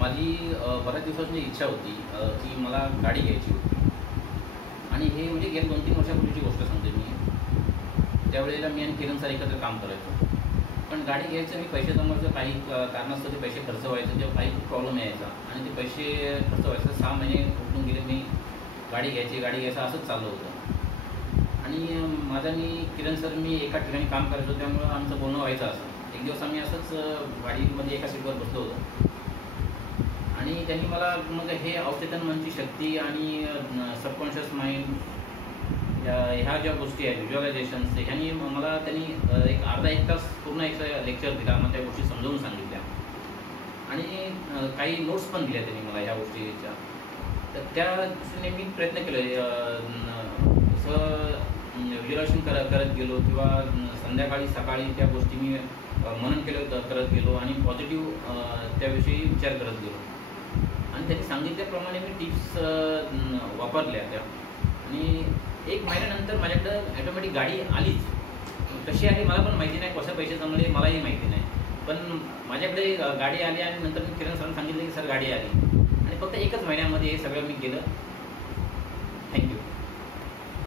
माझी बऱ्याच दिवसाची इच्छा होती की मला गाडी घ्यायची होती. आणि हे म्हणजे गेल्या 2-3 वर्षापूर्वीची गोष्ट सांगते मी. त्यावेळेला मी आणि किरण सर एकत्र काम करायचो. पण गाडी घ्यायचं, मी पैसे जमवायचं, काही कारणास्तव ते पैसे खर्च व्हायचे, तेव्हा काही खूप प्रॉब्लेम यायचा आणि ते पैसे खर्च व्हायचं. 6 महिने उठून गेले, मी गाडी घ्यायचं असंच चाललं होतं. आणि माझा मी किरण सर मी एका ठिकाणी काम करायचो, त्यामुळं आमचं बोलणं व्हायचं असं. एक दिवस आम्ही असंच गाडीमध्ये एका सीटवर बसलो होतो आणि त्यांनी मला मग हे अवचेतन मनची शक्ती आणि सबकॉन्शियस माइंड ह्या ज्या गोष्टी आहेत, व्हिज्युअलायझेशन्स, ह्यांनी मला त्यांनी एक अर्धा 1 तास पूर्ण एक लेक्चर दिला. मग त्या गोष्टी समजावून सांगितल्या आणि काही नोट्स पण दिल्या त्यांनी मला ह्या गोष्टीच्या. तर त्या दृष्टीने मी प्रयत्न केले. जसं व्हिज्युअलायझेशन करत गेलो किंवा संध्याकाळी सकाळी त्या गोष्टी मी मनन करत गेलो आणि पॉझिटिव्ह त्याविषयी विचार करत गेलो. आणि त्यांनी सांगितल्याप्रमाणे मी टिप्स वापरल्या त्या. आणि 1 महिन्यानंतर माझ्याकडं ॲटोमॅटिक गाडी आलीच. कशी आली मला पण माहिती नाही, कसं पैसे जमले मलाही माहिती नाही. पण माझ्याकडे गाडी आली आणि नंतर मी किरण सरांना सांगितलं की सर गाडी आली. आणि फक्त 1च महिन्यामध्ये हे सगळं मी केलं. थँक्यू.